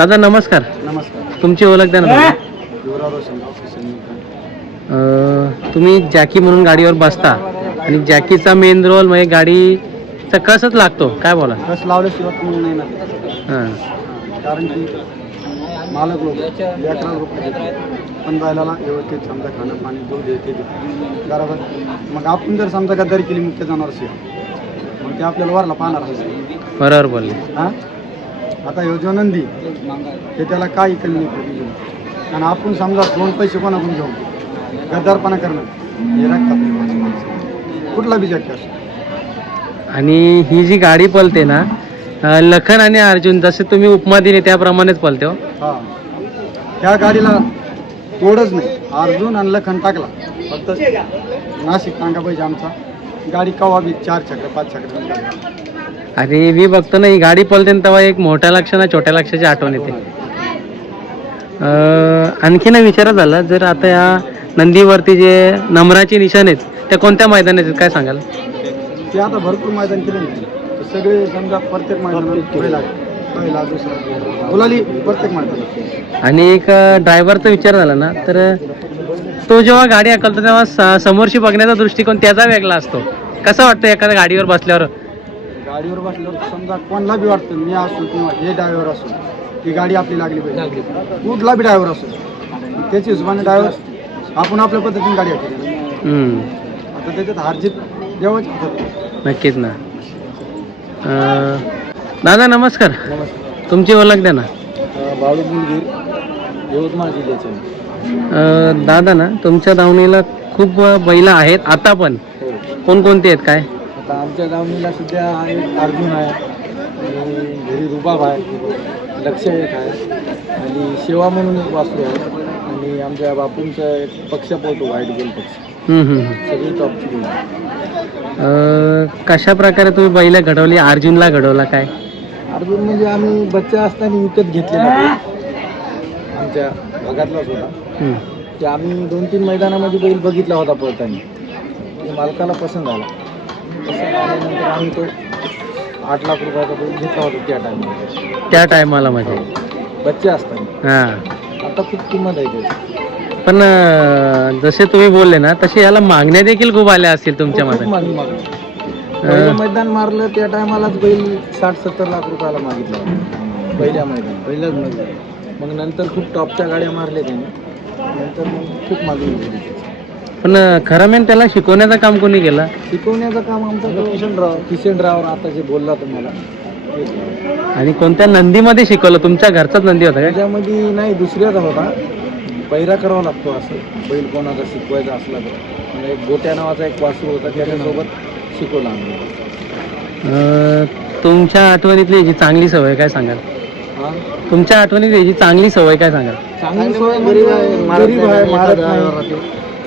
दादा नमस्कार. नमस्कार. तुमची ओळख द्या ना दादा. अं, तुम्ही जॅकी म्हणून गाडीवर बसता आणि जॅकीचा मेन रोल म्हणजे गाडीचा कसच लागतो काय बोला? कस लावल्याशिवाय तुम्ही नाही ना? हां. कारण की मालक लोक लेकरा लोक पण बैलाला व्यवस्थित समजा खाणं पाणी दूध ते देतात. बरोबर? मग आपण जर समजा गद्दारी केली मुख्य जनावर शिवाय मग ते आपल्याला वरला पाहणार बरोबर बोलले. हा? आता ह्यो जो नंदी ते त्याला काही कमी नाही घेऊन आणि आपण समजा दोन पैसे कोणाकडून घेऊ? गद्दारपणा करणं. हे रक्तात कुठला बी असो. आणि ही जी गाडी पलते ना लखन आणि अर्जुन जसे तुम्ही उपमा दिली त्याप्रमाणेच पलते हो. हा. ह्या गाडीला तोडच नाही. अर्जुन आणि लखन टाकला. फक्त नाशिक टांगा पाहिजे आमचा. गाडी कवा बी चार चक्र पाच चक्र आणि मी बघतो ना ही गाडी पलते ना तेव्हा एक मोठ्या लक्ष ना छोट्या लक्षाची आठवण येते. अं, आणखीन एक विचार झाला जर आता या नंदीवरती जे नंबराचे निशाण आहेत त्या कोणत्या मैदानात आहेत काय सांगाल? ते आता भरपूर मैदान केले ना ते सगळे समजा प्रत्येक मैदानात पहिला पहिला दुसरा गुलाली प्रत्येक मैदानात. आणि एक ड्रायव्हरचा विचार झाला ना तर तो जेव्हा गाडी हाकलतो तेव्हा समोरशी बघण्याचा दृष्टिकोन त्याचा वेगळा असतो. कसं वाटतं एखाद्या गाडीवर बसल्यावर? गाडीवर बसल्यावर समजा कोणाला बी वाटतं मी असो किंवा हे ड्रायव्हर असो ती गाडी आपली लागली पाहिजे. कुठला बी ड्रायव्हर असो त्याची हिशोबाने ड्रायव्हर आपण आपल्या पद्धतीने गाडी हाकली हम्म, आता त्याच्यात हारजीत देवाची. नक्कीच ना. दादा नमस्कार. नमस्कार. तुमची ओळख द्या ना. बाळू मुलगीर यवतमाळ जिल्ह्याचे. दादा ना तुमच्या दावणीला खूप बैल आहेत आता पण. कोणकोणते आहेत काय? आता आमच्या दावणीला सध्या अर्जुन आहे आणि घरी रुबाब आहे लक्ष एक आहे आणि सेवा म्हणून एक वासरू आहे आणि आमच्या बापूंचा एक पक्ष पोहतो व्हाईट गोल पक्ष. सगळी टॉपची गोल कशा प्रकारे तुम्ही बैल घडवली अर्जुनला घडवला काय? अर्जुन म्हणजे आम्ही बच्चा असताना विकत घेतलेला. आमच्या भागातलाच होता. ते आम्ही दोन तीन मैदानामध्ये बैल बघितला होता पळताना. मालकाला पसंत आला. पसंत आल्यानंतर आम्ही तो आठ लाख रुपयाचा बैल घेतला होता त्या टायमाला त्या टायमाला म्हणजे? बच्चे असताना. हां. आता खूप किंमत आहे त्याची. पण जसे तुम्ही बोलले ना तसे याला मागण्या देखील खूप आल्या असतील तुमच्या मध्ये मैदान मारलं त्या टायमालाच बैल साठ सत्तर लाख रुपयाला मागितला. होता. पहिल्या मैदान पहिल्याच मैदान. मग नंतर खूप टॉपच्या गाड्या मारल्या त्याने. नंतर मग खूप मागणी झाली. पण खरं मेन त्याला शिकवण्याचं काम कोणी केलं? शिकवण्याचं काम आमचं किशनराव किशनराव आता जे बोलला तुम्हाला. आणि कोणत्या नंदीमध्ये शिकवलं? तुमच्या घरचाच नंदी होता त्याच्यामध्ये नाही दुसऱ्याचा होता. पैरा करावा लागतो असं. बैल कोणाचा शिकवायचा असला तर. एक गोट्या नावाचा एक वासू होता त्याच्यासोबत शिकवला आम्ही. तुमच्या आठवणीतली जी चांगली सवय काय सांगाल? तुमच्या आठवणीत याची चांगली सवय काय सांगाल? चांगली सोय म्हणजे गरीब आहे मारत नाही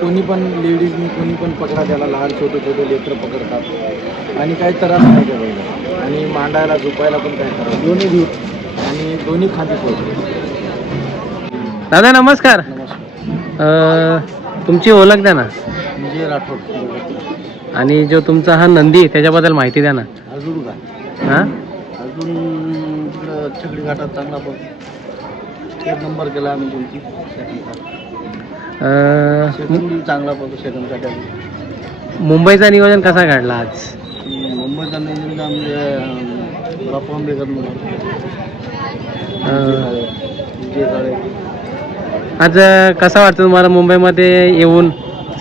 कोणी पण लेडीजनी कोणी पण पकडा त्याला लहान छोटे छोटे लेकरं पकडतात. आणि काही त्रास नाही त्या बैलाला आणि मांडायला झोपायला पण काही त्रास दोन्ही व्यू आणि दोन्ही खांदी पडतो दादा नमस्कार. नमस्कार. अं, तुमची ओळख द्या ना. म्हणजे राठोड. आणि जो तुमचा हा नंदी आहे त्याच्याबद्दल माहिती द्या ना. अजून काय? हां? अजून तिकडं छकडी घाटात चांगला पण एक नंबर केला आम्ही सेकंड चांगला पडतो सेकंडसाठी मुंबईचा नियोजन कसा काढला आज? मुंबईचा नियोजन आमचे बापू आंबेकर काळे आज कसा वाटतं तुम्हाला मुंबईमध्ये येऊन?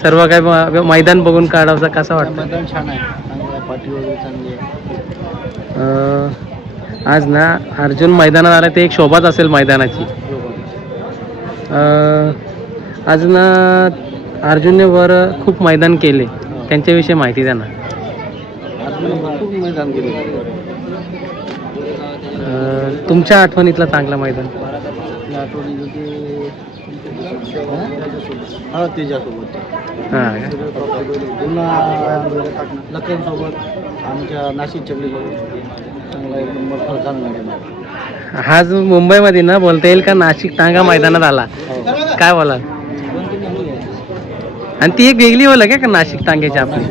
सर्व काय म- मैदान बघून काढावं कसं वाटतं मैदान छान आहे. चांगलं आहे. पाठी वगैरे चांगली आहे. अं, आज ना अर्जुन मैदानात आला ते एक शोभाच असेल मैदानाची. आज ना अर्जुनने वर खूप मैदान केले. त्यांच्याविषयी माहिती द्या ना. तुमच्या आठवणीतलं चांगला मैदान? त्या त्याच्यासोबत हां आमच्या नाशिक चकडीसोबत चांगला एक नंबर फळकान गाडी आज मुंबईमध्ये ना बोलता येईल का नाशिक टांगा मैदानात आला? काय बोला आणि ती एक वेगळी ओळख आहे का नाशिक टांग्याची आपली?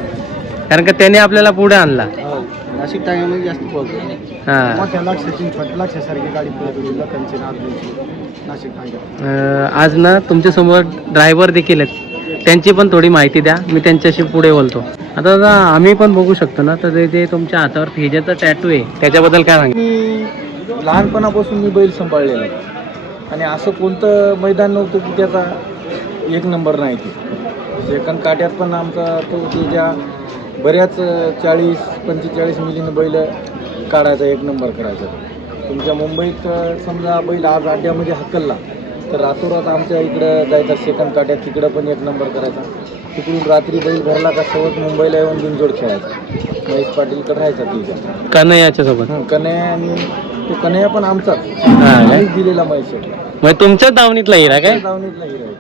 कारण का त्याने आपल्याला पुढे आणला. हो नाशिक टायगामध्ये जास्त हां. मोठ्या लाक्षासारखी गाडी नाशिक अं, आज ना तुमच्यासमोर ड्रायव्हर देखील आहेत. त्यांची पण थोडी माहिती द्या. मी त्यांच्याशी पुढे बोलतो. आता दादा आम्ही पण बघू शकतो ना. तर ते जे तुमच्या हातावर फेजाचा टॅटू आहे. त्याच्याबद्दल काय सांगा मी लहानपणापासून मी बैल सांभाळलेला आणि असं कोणतं मैदान नव्हतं की त्याचा एक नंबर नाही ते. सेकंड काट्यात पण आमचा तो त्याच्या बऱ्याच चाळीस पंचेचाळीस मिलीनं बैल काढायचा एक नंबर करायचा तुमच्या मुंबईत समजा बैल आज अड्ड्यामध्ये हकलला तर रातोरात आमच्या इकडं जायचा सेकंड काट्यात तिकडं पण एक नंबर करायचा. तिकडून रात्री बैल भरला का सहज मुंबईला येऊन बिनजोड खेळायचा. महेश पाटीलकडे राहायचा तिच्या कन्हैयाच्या सोबत हं, कन्हैया आणि तो कन्हैया पण आमचाच हा काय? आम्हीच दिलेला आहे. मग तुमच्याच दावणीतला हिरा काय? दावणीतला हिरा आहे.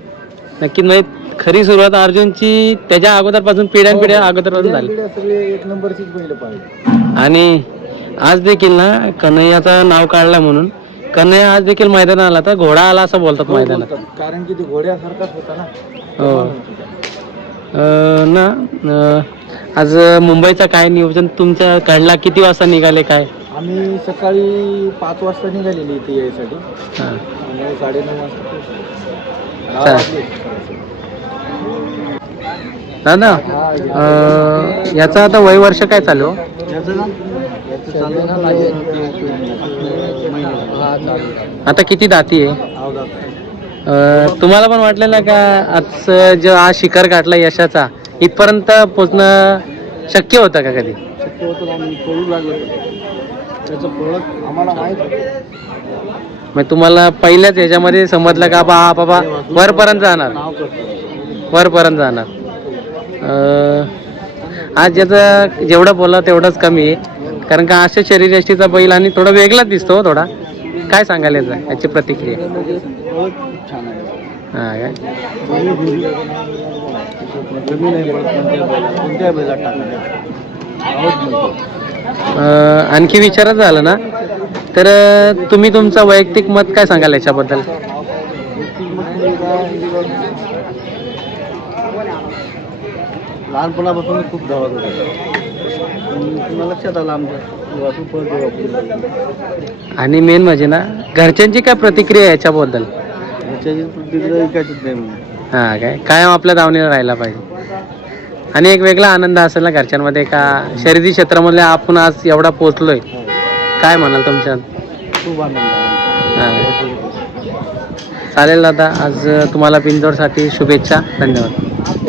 नक्कीच म्हणजे खरी सुरुवात अर्जुनची त्याच्या अगोदरपासून पिढ्यान पिढ्या अगोदरपासून झाली. पिढ्या सगळे एक नंबरचीच बैल पाहिजे आणि आज देखील ना कन्हैयाचं नाव काढलं म्हणून कन्हैया आज देखील मैदानात आला तर घोडा आला असं बोलतात मैदानात बोलतात. कारण की ते घोड्यासारखाच होता ना हो अं, ना अं, आज मुंबईचा काय नियोजन तुमचं काढला किती वाजता निघाले काय आम्ही सकाळी पाच वाजता निघालेली इथे यायसाठी हां नऊ साडेनऊ वाजता पोहोचलो. दहा चालेल. वाजले. दादा अं, याचा आता वय वर्ष काय चालू हो? याचं ना? याचं चालू. आता किती दाती आहे. अं, तुम्हाला पण वाटलेलं का आज जो आज शिखर गाठला यशाचा इथपर्यंत पोचणं शक्य होतं का कधी? शक्य होतं का आम्ही पळू लागलो. त्याचं पळत आम्हाला माहीत होतं. मग तुम्हाला पहिल्याच याच्यामध्ये समजलं का बा हा बाबा वरपर्यंत जाणार? नाव करतो. वरपर्यंत जाणार. अं, आज ज्याचं जेवढं बोला तेवढंच कमी आहे. कारण का अशा शरीरयष्टीचा बैल आणि थोडा वेगळाच दिसतो हो थोडा. काय सांगायला याचा? याची प्रतिक्रिया. छान आहे हा काय? कमी नाही पडत कोणत्या बैला कोणत्या बैला टाकणार आणखी विचारच झालं ना? तर तुम्ही तुमचं वैयक्तिक मत काय सांगाल याच्याबद्दल? लहानपणापासून खूप धावत होता. पुन्हा लक्षात आलं आमच्या वाचून पळत आणि मेन म्हणजे ना घरच्यांची काय प्रतिक्रिया याच्याबद्दल? प्रतिक्रिया नाही म्हणजे हा काय? कायम आपल्या दावणीला राहायला पाहिजे. आणि एक वेगळा आनंद असेल ना घरच्यांमध्ये का शर्यती क्षेत्रामधले आपण आज एवढा पोचलोय काय म्हणाल तुमच्या खूप आनंद आहे. हा. चालेल दादा आज तुम्हाला पिंजोडसाठी शुभेच्छा. धन्यवाद.